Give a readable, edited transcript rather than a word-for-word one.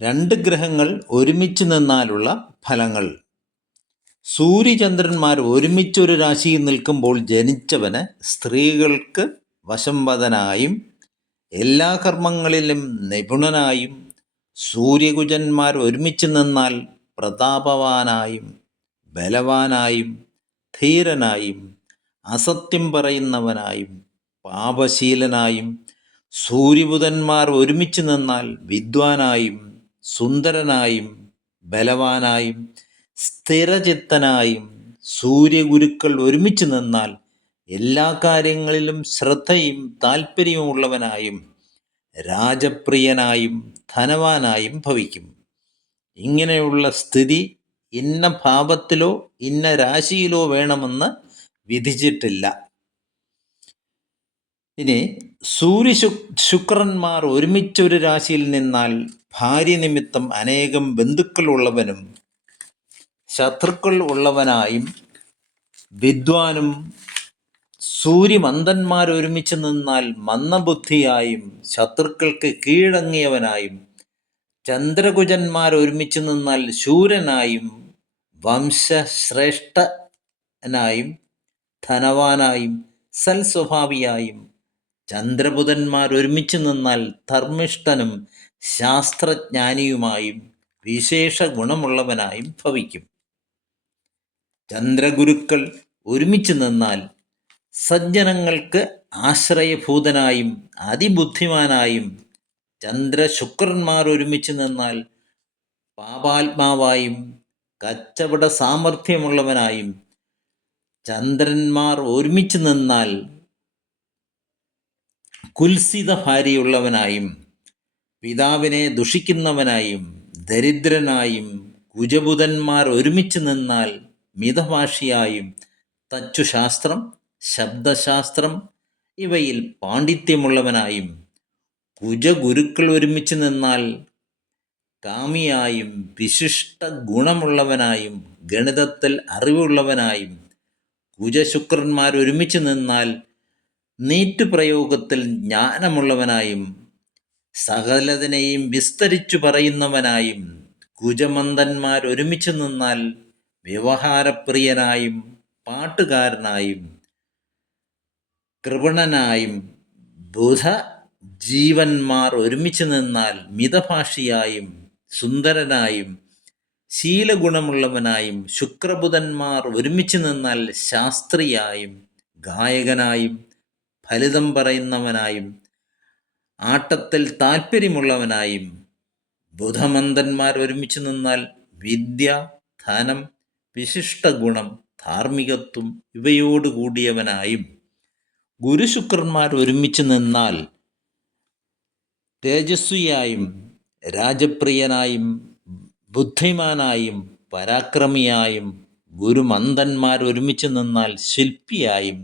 രണ്ട് ഗ്രഹങ്ങൾ ഒരുമിച്ച് നിന്നാലുള്ള ഫലങ്ങൾ. സൂര്യചന്ദ്രന്മാർ ഒരുമിച്ചൊരു രാശിയിൽ നിൽക്കുമ്പോൾ ജനിച്ചവന് സ്ത്രീകൾക്ക് വശംവദനായും എല്ലാ കർമ്മങ്ങളിലും നിപുണനായും, സൂര്യകുജന്മാർ ഒരുമിച്ച് നിന്നാൽ പ്രതാപവാനായും ബലവാനായും ധീരനായും അസത്യം പറയുന്നവനായും പാപശീലനായും, സൂര്യബുധന്മാർ ഒരുമിച്ച് നിന്നാൽ വിദ്വാനായും സുന്ദരനായും ബലവാനായും സ്ഥിരചിത്തനായും, സൂര്യഗുരുക്കൾ ഒരുമിച്ച് നിന്നാൽ എല്ലാ കാര്യങ്ങളിലും ശ്രദ്ധയും താല്പര്യമുള്ളവനായും രാജപ്രിയനായും ധനവാനായും ഭവിക്കും. ഇങ്ങനെയുള്ള സ്ഥിതി ഇന്ന ഭാവത്തിലോ ഇന്ന രാശിയിലോ വേണമെന്ന് വിധിച്ചിട്ടില്ല. ഇനി ശുക്രന്മാർ ഒരുമിച്ചൊരു രാശിയിൽ നിന്നാൽ ഭാര്യ നിമിത്തം അനേകം ബന്ധുക്കൾ ഉള്ളവനും ശത്രുക്കൾ ഉള്ളവനായും വിദ്വാനും, സൂര്യമന്ദന്മാർ ഒരുമിച്ച് നിന്നാൽ മന്ദബുദ്ധിയായും ശത്രുക്കൾക്ക് കീഴടങ്ങിയവനായും, ചന്ദ്രകുജന്മാർ ഒരുമിച്ച് നിന്നാൽ ശൂരനായും വംശശ്രേഷ്ഠനായും ധനവാനായും സൽസ്വഭാവിയായും, ചന്ദ്രബുധന്മാർ ഒരുമിച്ച് നിന്നാൽ ധർമ്മിഷ്ഠനും ശാസ്ത്രജ്ഞാനിയുമായും വിശേഷ ഗുണമുള്ളവനായും ഭവിക്കും. ചന്ദ്രഗുരുക്കൾ ഒരുമിച്ച് നിന്നാൽ സജ്ജനങ്ങൾക്ക് ആശ്രയഭൂതനായും അതിബുദ്ധിമാനായും, ചന്ദ്രശുക്രന്മാർ ഒരുമിച്ച് നിന്നാൽ പാപാത്മാവായും കച്ചവട സാമർഥ്യമുള്ളവനായും, ചന്ദ്രന്മാർ ഒരുമിച്ച് നിന്നാൽ കുൽസിത ഭാര്യയുള്ളവനായും പിതാവിനെ ദുഷിക്കുന്നവനായും ദരിദ്രനായും, കുജബുധന്മാർ ഒരുമിച്ച് നിന്നാൽ മിതഭാഷിയായും തച്ചുശാസ്ത്രം ശബ്ദശാസ്ത്രം ഇവയിൽ പാണ്ഡിത്യമുള്ളവനായും, കുജഗുരുക്കൾ ഒരുമിച്ച് നിന്നാൽ കാമിയായും വിശിഷ്ട ഗുണമുള്ളവനായും ഗണിതത്തിൽ അറിവുള്ളവനായും, കുജശുക്രന്മാർ ഒരുമിച്ച് നിന്നാൽ നീറ്റുപ്രയോഗത്തിൽ ജ്ഞാനമുള്ളവനായും സകലതിനെയും വിസ്തരിച്ചു പറയുന്നവനായും, കുജമന്ദന്മാർ ഒരുമിച്ച് നിന്നാൽ വ്യവഹാരപ്രിയനായും പാട്ടുകാരനായും കൃപണനായും, ബുധ ജീവന്മാർ ഒരുമിച്ച് നിന്നാൽ മിതഭാഷിയായും സുന്ദരനായും ശീലഗുണമുള്ളവനായും, ശുക്രബുധന്മാർ ഒരുമിച്ച് നിന്നാൽ ശാസ്ത്രിയായും ഗായകനായും ഫലിതം പറയുന്നവനായും ആട്ടത്തിൽ താല്പര്യമുള്ളവനായും, ബുധമന്ദന്മാർ ഒരുമിച്ച് നിന്നാൽ വിദ്യ ധനം വിശിഷ്ട ഗുണം ധാർമ്മികത്വം ഇവയോട് കൂടിയവനായും, ഗുരുശുക്രന്മാർ ഒരുമിച്ച് നിന്നാൽ തേജസ്വിയായും രാജപ്രിയനായും ബുദ്ധിമാനായും പരാക്രമിയായും, ഗുരുമന്ദന്മാർ ഒരുമിച്ച് നിന്നാൽ ശില്പിയായും